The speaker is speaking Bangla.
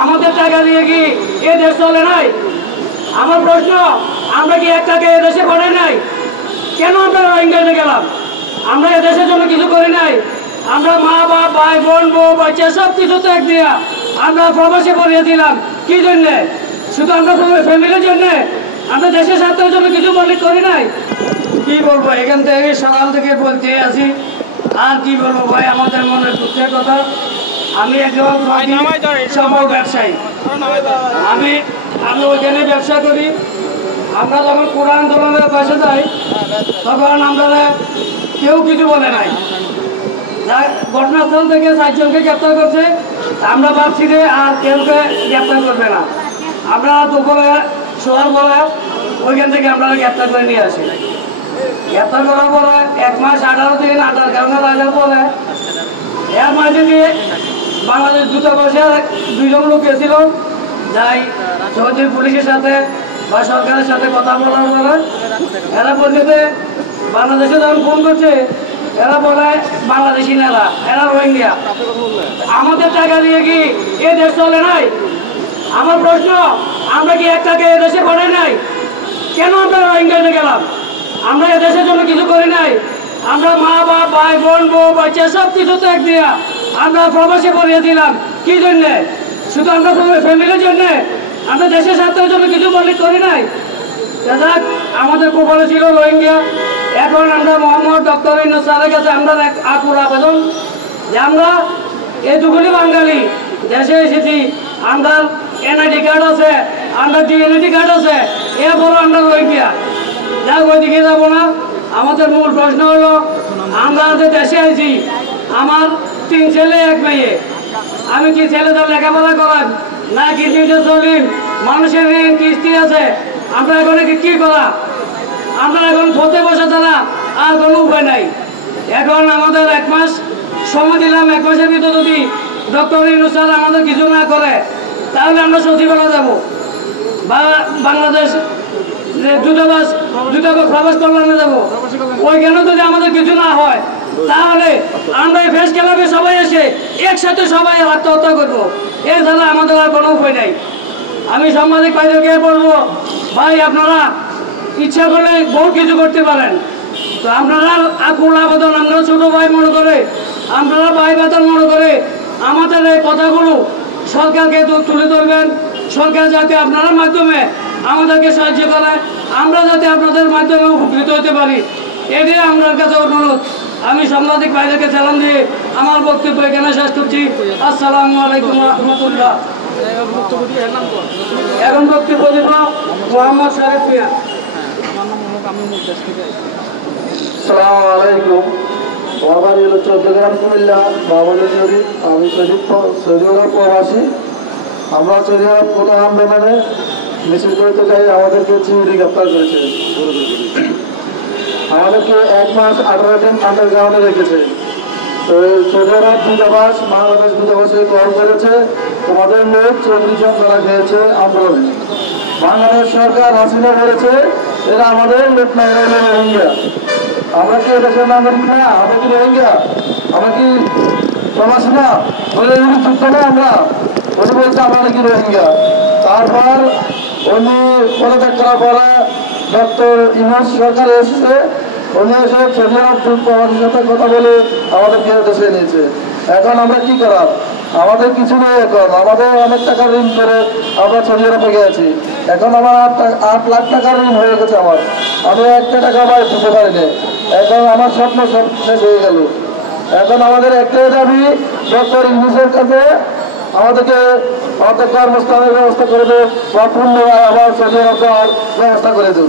আমাদের টাকা দিয়ে কি এ দেশ চলে নাই? আমার প্রশ্ন, আমরা কি এক টাকা এ দেশে পাঠাই নাই? কেন আমরা রোহিঙ্গাতে গেলাম? আমরা এ দেশের জন্য কিছু করি নাই? আমরা মা বাপ ভাই বোন বউ বাচ্চা সব কিছু ত্যাগ দিয়া আমরা প্রবাসে পড়িয়েছিলাম। কি জন্যে? শুধু আমরা ফ্যামিলির জন্যে? আমরা দেশের স্বার্থের জন্য কিছু করি নাই? কি বলবো, এখান থেকে সকাল থেকে বলতে আছি, আর কি বলবো ভাই, আমাদের মনের দুঃখের কথা। আমি একজন সফল ব্যবসায়ী, আমি ওইখানে ব্যবসা করি। আমরা যখন কোরআন আন্দোলনের পাশে যাই তখন আমরা কেউ কিছু বলে নাই। ঘটনাস্থল থেকে 4 জনকে গ্রেপ্তার করছে, আমরা ভাবছি যে আর কেউকে গ্রেপ্তার করবে না। আমরা দুপুরে শোয়ার পরে ওইখান থেকে আমরা গ্রেপ্তার করে নিয়ে আসি। গ্রেপ্তার করার পরে 1 মাস 18 দিন আটার কারণে রাখার পরে এর মাঝে দিয়ে বাংলাদেশ দূতাবাসে 2 জন লোক গেছিল, যাই সৌদি পুলিশের সাথে বা সরকারের সাথে কথা বলার পরে এরা বলছে যে বাংলাদেশে যখন ফোন করছে এরা বলে বাংলাদেশি নেলা, এরা রোহিঙ্গা। আমাদের টাকা দিয়ে কি এ দেশ চলে নাই? আমার প্রশ্ন, আমরা কি এক টাকা এ দেশে পাঠাই নাই? কেন আমরা রোহিঙ্গাতে গেলাম? আমরা এ দেশের জন্য কিছু করি নাই? আমরা মা বাপ ভাই বোন বউ বাচ্চা সব কিছু ত্যাগ দিয়া আমরা প্রবাসে পড়িয়েছিলাম। কি জন্যে? শুধু আমরা ফ্যামিলির জন্যে? আমরা দেশের স্বার্থের জন্য কিছু করি নাই? আমাদের কপালে ছিল রোহিঙ্গা। এখন আমরা মোহাম্মদ ডক্টর ইউনূস স্যারের কাছে আমরা আকুল আবেদন যে আমরা এতগুলি বাঙালি দেশে এসেছি, আমরা এনআইডি কার্ড আছে, আমরা ডিএনআইডি কার্ড আছে, এরপরও আমরা রোহিঙ্গা। যাক, ওইদিকে যাবো না। আমাদের মূল প্রশ্ন হলো, আমরা যে দেশে আছি, আমার 3 ছেলে 1 মেয়ে। আমি কি ছেলেদের লেখাপড়া করান না কি নিজে চলিন? মানুষের ঋণ কিস্তি আছে, আমরা এখন কি করা? আমরা এখন পথে বসে ছাড়া আর কোনো উপায় নাই। এখন আমাদের 1 মাস সময় দিলাম, 1 মাসের ভিতরে যদি ডক্টর ইউনূস স্যার আমাদের কিছু না করে তাহলে আমরা সচিবালয়ে যাব বা বাংলাদেশ দূতাবাস প্রবাস কল্যাণে যাব। ওইখানে যদি আমাদের কিছু না হয় তাহলে আমরা এই ফেস ক্লাবে সবাই এসে একসাথে সবাই আত্মহত্যা করবো। এছাড়া আমাদের আর কোনো উপায় নাই। আমি সাংবাদিক ভাইদেরকে বলবো, ভাই আপনারা ইচ্ছা করলে বহু কিছু করতে পারেন, তো আপনারা আকুল আবেদন, আমরা ছোটো ভাই মনে করে, আপনারা ভাই বেতন মনে করে আমাদের এই কথাগুলো সরকারকে তুলে ধরবেন। সরকার যাতে আপনার মাধ্যমে আমাদেরকে সাহায্য করে, আমরা যাতে আপনাদের মাধ্যমে উপকৃত হতে পারি, এটাই আমার কাছে অনুরোধ। আমি সাংবাদিক ভাইদেরকে সালাম দিয়ে আমার বক্তব্য এখানে শেষ করছি। আসসালামু আলাইকুম রহমতুল্লাহ। এখন বক্তব্য দিব মোহাম্মদ শারেফ মিয়া। আসসালামু আলাইকুম। আমার বাড়ি হলো চট্টগ্রাম কুমিল্লা বাবুল শরীফ। আমি সৌদি আরব প্রবাসী। আমরা সৌদি আরব কোটা আন্দোলনে মিছিল করতে চাই, আমাদেরকে চিংড়ি গ্রেপ্তার করেছে। আমাদেরকে 1 মাস 18 দিন আন্ডারগ্রাউন্ডে রেখেছে। তো সৌদি আরব দূতাবাস বাংলাদেশ দূতাবাসে কল করেছে, তোমাদের লোক 40 জন ধরা খেয়েছে আন্দোলনে। বাংলাদেশ সরকার হাসিনা বলেছে এরা আমাদের লোক না, এরা রোহিঙ্গা। আমরা কি এদেশের নাগরিক না? আমরা কি রোহিঙ্গা? আমরা কি প্রবাসী না? বলে যুক্ত না আমরা? উনি বলছে আমরা নাকি রোহিঙ্গা। তারপর উনি পদত্যাগ করার পরে ডক্টর ইউনূস সরকার এসেছে, উনি এসে সৌদি আরব প্রবাসীর সাথে কথা বলে আমাদেরকে দেশে নিয়েছে। এখন আমরা কি করার? আমাদের কিছু নেই। এখন আমাদের অনেক টাকা ঋণ করে আমরা সৌদি আরবে গিয়েছি। এখন আমার 8 লাখ টাকার ঋণ হয়ে গেছে আমার। আমি 1 টাকা আবার দিতে পারিনি। এখন আমার স্বপ্ন সব শেষ হয়ে গেল। এখন আমাদের একটাই দাবি, ডক্টর ইউনূসের কাছে আমাদেরকে আমাদের কর্মস্থানের ব্যবস্থা করে দেব বা পূর্ণ আবার সৌদি আরব ব্যবস্থা করে দেব।